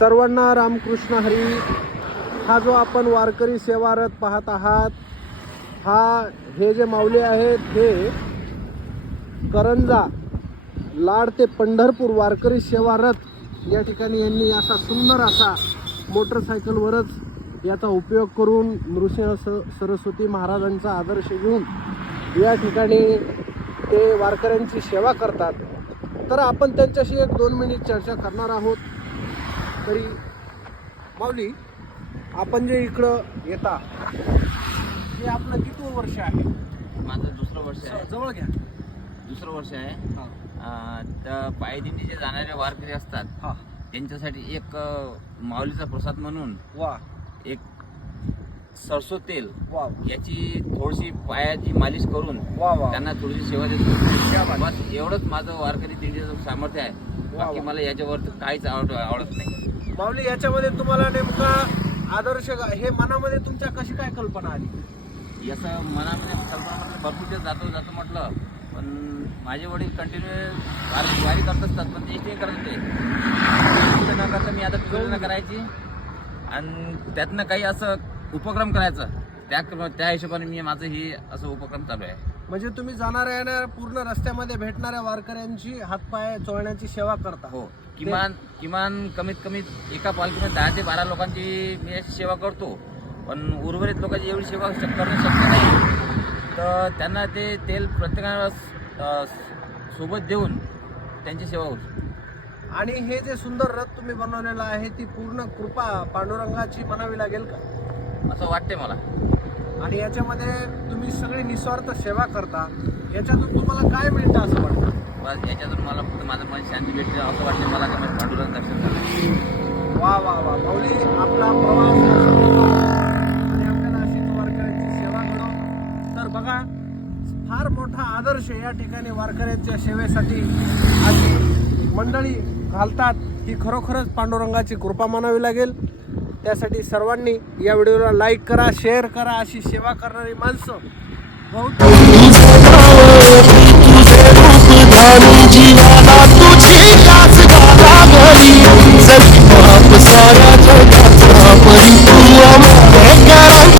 सर्वांना रामकृष्ण हरी. हा जो आपण वारकरी सेवा रथ पाहत आहात हा हे जे माऊली आहेत हे करंजा लाड ते पंढरपूर वारकरी सेवा रथ या ठिकाणी यांनी असा सुंदर असा मोटरसायकलवरच याचा उपयोग करून नृसिंह स सरस्वती महाराजांचा आदर्श घेऊन या ठिकाणी ते वारकऱ्यांची सेवा करतात. तर आपण त्यांच्याशी एक दोन मिनिट चर्चा करणार आहोत. तरी माऊली आपण जे इकडं येता हे आपलं किती वर्ष आहे? माझं दुसरं वर्ष आहे. जवळ घ्या. दुसरं वर्ष आहे. अं, तर पायदिंडीचे जाणारे वारकरी असतात हा. त्यांच्यासाठी एक अं, माऊलीचा प्रसाद म्हणून वा. एक सरसो तेल वा. याची थोडीशी पायाची मालिश करून वा वा. त्यांना थोडीशी सेवा देतो. बस एवढंच माझं वारकरी दिंडीचं सामर्थ्य आहे. वा. बाकी मला याच्यावर काहीच आवड आवडत नाही. माऊली याच्यामध्ये तुम्हाला नेमका आदर्श गा- हे मनामध्ये तुमच्या कशी काय कल्पना आली? याचं मनामध्ये कल्पना म्हटलं भरपूर दिवस जातो जातो म्हटलं पण माझे वडील कंटिन्यू वारी वारी करत असतात पण ते नाही करत होते. न करता मी आता पूर्ण करायची. आणि त्यातनं काही असं उपक्रम करायचं त्या त्या हिशोबाने मी माझं हे असं उपक्रम चालू आहे. म्हणजे तुम्ही जाणाऱ्या येणाऱ्या पूर्ण रस्त्यामध्ये भेटणाऱ्या वारकऱ्यांची हातपाय चोळण्याची सेवा करता. हो. किमान किमान कमीत कमी एका पालखीमध्ये दहा ते बारा लोकांची मी सेवा करतो. पण उर्वरित लोकांची एवढी सेवा करणं शक्य नाही. तर त्यांना ते तेल प्रत्येकाला सोबत देऊन त्यांची सेवा होईल. आणि हे जे सुंदर रथ तुम्ही बनवलेला आहे ती पूर्ण कृपा पांडुरंगाची म्हणावी लागेल का? असं वाटते मला. आणि याच्यामध्ये तुम्ही सगळी निस्वार्थ सेवा करता. याच्यातून तुम्हाला काय मिळतं असं वाटतं? बस याच्यातून मला फक्त माझं मन शांती भेटते असं वाटते मला. की मी पांडुरंग दर्शन झालं. वा वा वा. माऊली आपला प्रवास आणि आपल्याला अशीच वारकऱ्यांची सेवा घडो तर बघा फार मोठा आदर्श या ठिकाणी वारकऱ्यांच्या सेवेसाठी. अशी मंडळी घालतात. ही खरोखरच पांडुरंगाची कृपा मानावी लागेल. त्यासाठी सर्वांनी या व्हिडिओला लाईक करा शेअर करा अशी सेवा करणारी माणसं बहुत